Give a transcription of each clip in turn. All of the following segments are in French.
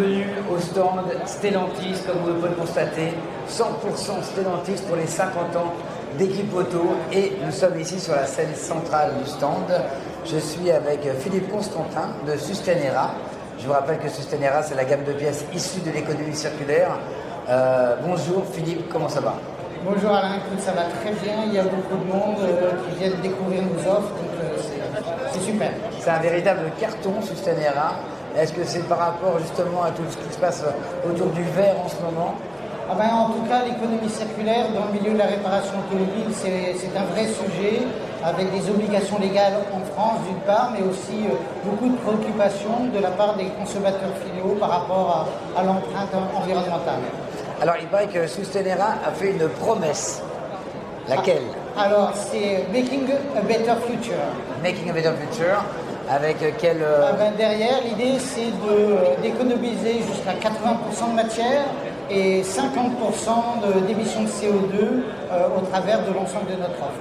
bienvenue au stand Stellantis, comme vous pouvez le constater, 100% Stellantis pour les 50 ans d'équipe auto et nous sommes ici sur la scène centrale du stand. Je suis avec Philippe Constantin de Sustainera. Je vous rappelle que Sustainera, c'est la gamme de pièces issue de l'économie circulaire. Bonjour Philippe, comment ça va? Bonjour Alain, écoute, ça va très bien, il y a beaucoup de monde qui viennent découvrir nos offres, donc c'est super. C'est un véritable carton Sustainera. Est-ce que c'est par rapport justement à tout ce qui se passe autour du verre en ce moment? En tout cas, l'économie circulaire dans le milieu de la réparation automobile, c'est un vrai sujet, avec des obligations légales en France d'une part, mais aussi beaucoup de préoccupations de la part des consommateurs finaux par rapport à l'empreinte environnementale. Alors, il paraît que Sustainera a fait une promesse. Laquelle? Alors, c'est Making a Better Future. Making a Better Future, avec quelle... Derrière, l'idée, c'est d'économiser jusqu'à 80% de matière et 50% d'émissions de CO2 au travers de l'ensemble de notre offre.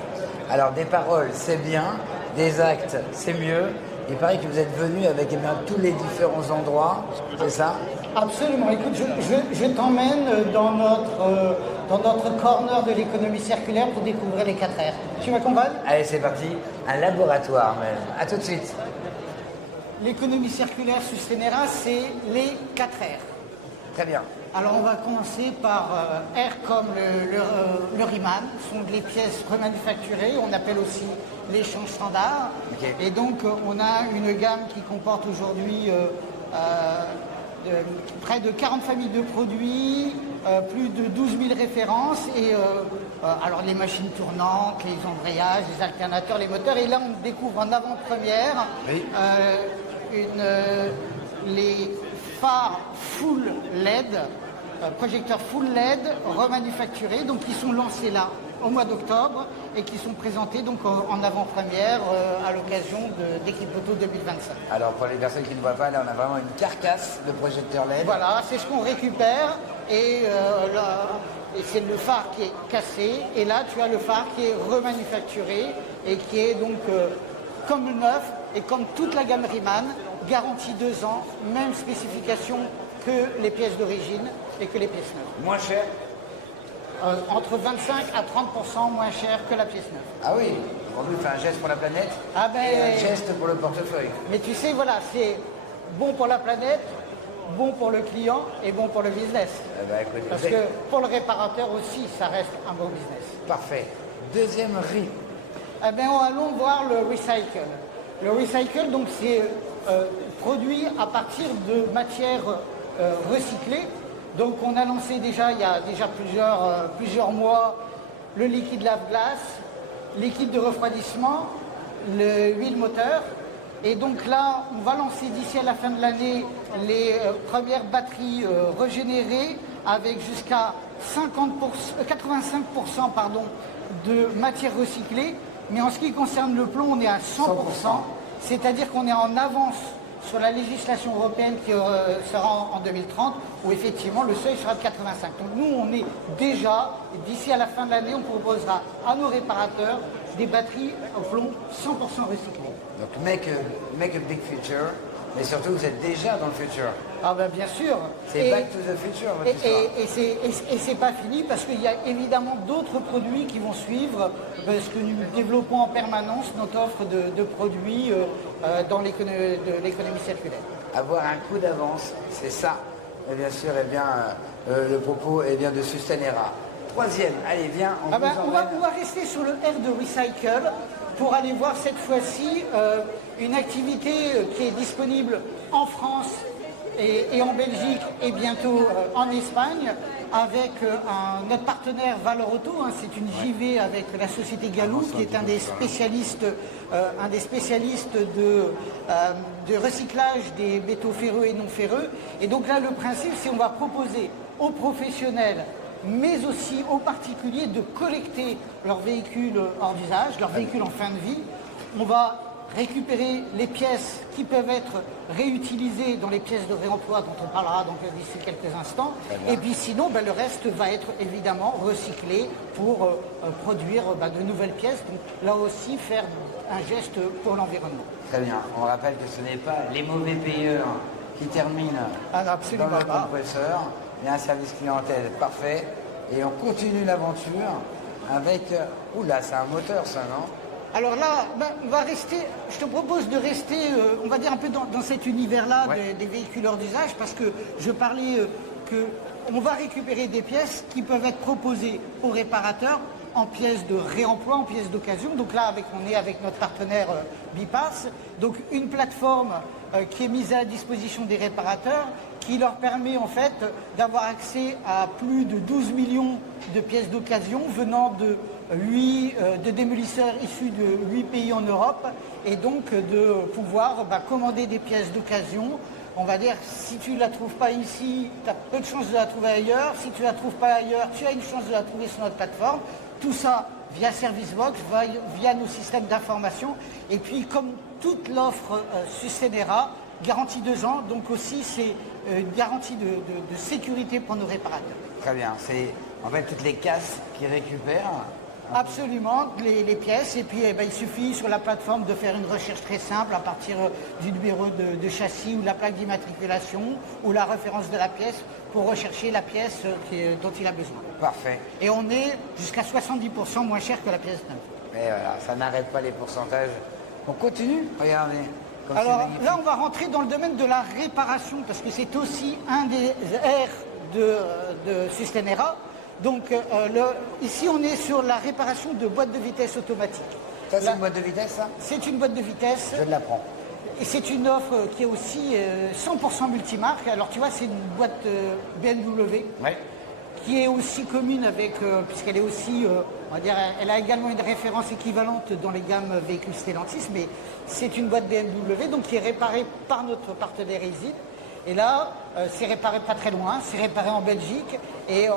Alors, des paroles, c'est bien. Des actes, c'est mieux. Il paraît que vous êtes venu avec tous les différents endroits, c'est ça? Absolument. Écoute, je t'emmène dans notre corner de l'économie circulaire pour découvrir les 4 R. Tu m'accompagnes? Allez, c'est parti. Un laboratoire même. À tout de suite. L'économie circulaire Sustainera, c'est les 4 R. Très bien. Alors on va commencer par R comme le Riman, ce sont les pièces remanufacturées, on appelle aussi l'échange standard. Okay. Et donc on a une gamme qui comporte aujourd'hui près de 40 familles de produits, plus de 12 000 références, et alors les machines tournantes, les embrayages, les alternateurs, les moteurs, et là on découvre en avant-première oui. Les phares full LED, projecteurs full LED remanufacturés, donc qui sont lancés là au mois d'octobre et qui sont présentés donc en avant-première à l'occasion d'Equipe Auto 2025. Alors pour les personnes qui ne voient pas, là on a vraiment une carcasse de projecteurs LED. Voilà, c'est ce qu'on récupère et c'est le phare qui est cassé, et là tu as le phare qui est remanufacturé et qui est donc comme neuf et comme toute la gamme Riman, garantie 2 ans, même spécification que les pièces d'origine et que les pièces neuves. Moins cher? Entre 25 à 30% moins cher que la pièce neuve. Ah oui, aujourd'hui on fait un geste pour la planète et un geste pour le portefeuille. Mais tu sais, voilà, c'est bon pour la planète, bon pour le client et bon pour le business. Écoutez, parce que pour le réparateur aussi, ça reste un bon business. Parfait. Deuxième riz. Allons voir le recycle. Le recycle, donc, c'est produit à partir de matières recyclées. Donc on a lancé déjà, il y a déjà plusieurs mois, le liquide lave-glace, liquide de refroidissement, l'huile moteur. Et donc là, on va lancer d'ici à la fin de l'année les premières batteries régénérées avec jusqu'à 85% de matière recyclée. Mais en ce qui concerne le plomb, on est à 100%. C'est-à-dire qu'on est en avance sur la législation européenne qui sera en 2030, où effectivement le seuil sera de 85. Donc nous, on est déjà, d'ici à la fin de l'année, on proposera à nos réparateurs des batteries au plomb 100% recyclées. Donc make a big future, mais surtout vous êtes déjà dans le futur. Bien sûr. C'est back to the future, votre histoire. Et c'est pas fini, parce qu'il y a évidemment d'autres produits qui vont suivre, parce que nous développons en permanence notre offre de produits dans l'économie circulaire. Avoir un coup d'avance, c'est ça, et bien sûr, le propos de Sustainera. Troisième, allez, viens, on va rester sur le R de Recycle pour aller voir cette fois-ci une activité qui est disponible en France et en Belgique et bientôt en Espagne avec notre partenaire Valor Auto. C'est une JV avec la société Galou qui est un des spécialistes de recyclage des métaux ferreux et non ferreux. Et donc là, le principe, c'est qu'on va proposer aux professionnels mais aussi aux particuliers de collecter leurs véhicules hors d'usage, leurs véhicules en fin de vie. On va récupérer les pièces qui peuvent être réutilisées dans les pièces de réemploi dont on parlera d'ici quelques instants. Et puis sinon, le reste va être évidemment recyclé pour produire de nouvelles pièces. Donc là aussi, faire un geste pour l'environnement. Très bien. On rappelle que ce n'est pas les mauvais payeurs qui termine absolument dans le pas. compresseur. Il y a un service clientèle parfait. Et on continue l'aventure avec... Oula, c'est un moteur ça, non? Alors là, je te propose de rester, on va dire un peu dans cet univers-là des véhicules hors d'usage, parce que je parlais qu'on va récupérer des pièces qui peuvent être proposées aux réparateurs en pièces de réemploi, en pièces d'occasion. Donc là, on est avec notre partenaire Bipass. Donc une plateforme qui est mise à la disposition des réparateurs, qui leur permet en fait d'avoir accès à plus de 12 millions de pièces d'occasion venant de démolisseurs issus de 8 pays en Europe, et donc de pouvoir commander des pièces d'occasion. On va dire, si tu ne la trouves pas ici, tu as peu de chances de la trouver ailleurs. Si tu ne la trouves pas ailleurs, tu as une chance de la trouver sur notre plateforme. Tout ça via Servicebox, via nos systèmes d'information. Et puis, comme toute l'offre Sustainera, garantie 2 ans, donc aussi c'est une garantie de sécurité pour nos réparateurs. Très bien, c'est en fait toutes les casses qui récupèrent. Absolument, les pièces, et puis il suffit sur la plateforme de faire une recherche très simple à partir du numéro de châssis ou de la plaque d'immatriculation ou la référence de la pièce pour rechercher la pièce dont il a besoin. Parfait. Et on est jusqu'à 70% moins cher que la pièce neuve. Et voilà, ça n'arrête pas les pourcentages. On continue, regardez. Alors là, on va rentrer dans le domaine de la réparation, parce que c'est aussi un des R de Sustainera. Donc ici, on est sur la réparation de boîtes de vitesse automatiques. Ça, c'est une boîte de vitesse, ça? C'est une boîte de vitesse. Je l'apprends. Et c'est une offre qui est aussi 100% multimarque. Alors, tu vois, c'est une boîte BMW qui est aussi commune avec, puisqu'elle est aussi, on va dire, elle a également une référence équivalente dans les gammes véhicules Stellantis, mais c'est une boîte BMW, donc qui est réparée par notre partenaire Easy. Et là, c'est réparé pas très loin, c'est réparé en Belgique, et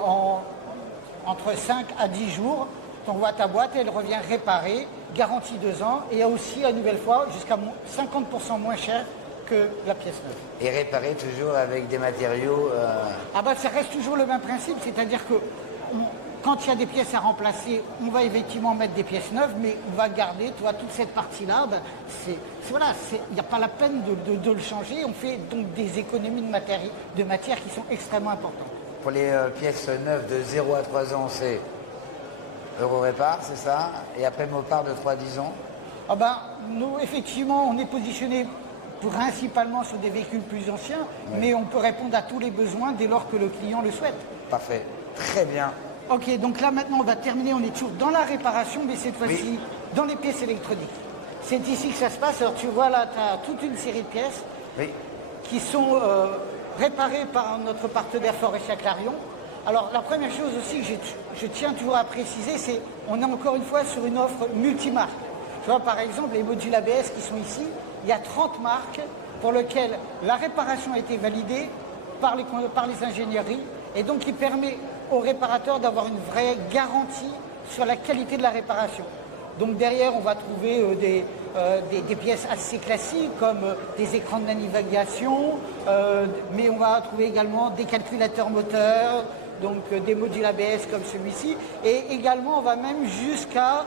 entre 5 à 10 jours, tu envoies ta boîte et elle revient réparée, garantie 2 ans, et aussi, une nouvelle fois, jusqu'à 50% moins cher que la pièce neuve. Et réparée toujours avec des matériaux... Ça reste toujours le même principe, c'est-à-dire que quand il y a des pièces à remplacer, on va effectivement mettre des pièces neuves, mais on va garder, tu vois, toute cette partie-là, il n'y a pas la peine de le changer, on fait donc des économies de matière qui sont extrêmement importantes. Pour les pièces neuves de 0 à 3 ans, c'est Eurorépar, c'est ça? Et après Mopar de 3 à 10 ans? Nous, effectivement, on est positionné principalement sur des véhicules plus anciens, mais on peut répondre à tous les besoins dès lors que le client le souhaite. Parfait, très bien. Ok, donc là maintenant on va terminer, on est toujours dans la réparation, mais cette fois-ci dans les pièces électroniques. C'est ici que ça se passe. Alors tu vois là, tu as toute une série de pièces qui sont réparées par notre partenaire Faurecia Clarion. Alors la première chose aussi que je tiens toujours à préciser, c'est on est encore une fois sur une offre multimarque. Tu vois, par exemple, les modules ABS qui sont ici, il y a 30 marques pour lesquelles la réparation a été validée par les ingénieries, et donc qui permet aux réparateurs d'avoir une vraie garantie sur la qualité de la réparation. Donc derrière, on va trouver des pièces assez classiques comme des écrans de navigation, mais on va trouver également des calculateurs moteurs, donc des modules ABS comme celui-ci, et également on va même jusqu'à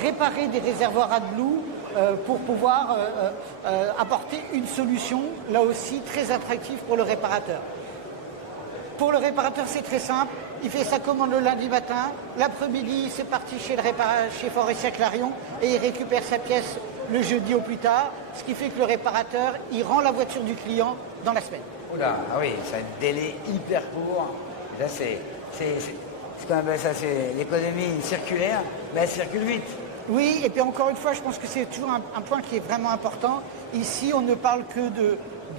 réparer des réservoirs AdBlue pour pouvoir apporter une solution, là aussi très attractive pour le réparateur. Pour le réparateur, c'est très simple. Il fait sa commande le lundi matin. L'après-midi, c'est parti chez Faurecia Clarion et il récupère sa pièce le jeudi au plus tard. Ce qui fait que le réparateur, il rend la voiture du client dans la semaine. Oula, ah oui, c'est un délai hyper court. Là, c'est ce qu'on appelle ça, c'est l'économie circulaire, mais elle circule vite. Oui, et puis encore une fois, je pense que c'est toujours un point qui est vraiment important. Ici, on ne parle que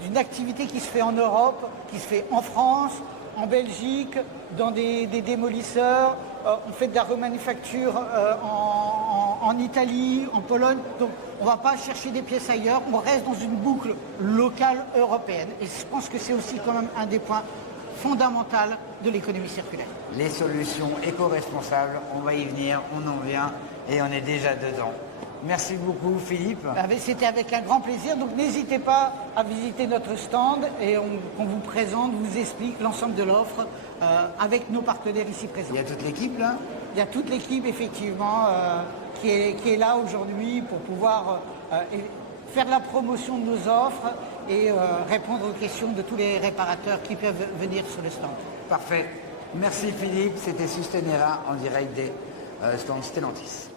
d'une activité qui se fait en Europe, qui se fait en France, en Belgique, dans des démolisseurs, on fait de la remanufacture en Italie, en Pologne, donc on ne va pas chercher des pièces ailleurs, on reste dans une boucle locale européenne. Et je pense que c'est aussi quand même un des points fondamentaux de l'économie circulaire. Les solutions éco-responsables, on va y venir, on en vient et on est déjà dedans. Merci beaucoup Philippe. C'était avec un grand plaisir, donc n'hésitez pas à visiter notre stand et on vous présente, vous explique l'ensemble de l'offre avec nos partenaires ici présents. Il y a toute l'équipe là? Il y a toute l'équipe effectivement qui est là aujourd'hui pour pouvoir faire la promotion de nos offres et répondre aux questions de tous les réparateurs qui peuvent venir sur le stand. Parfait. Merci Philippe, c'était Sustainera en direct des stands Stellantis.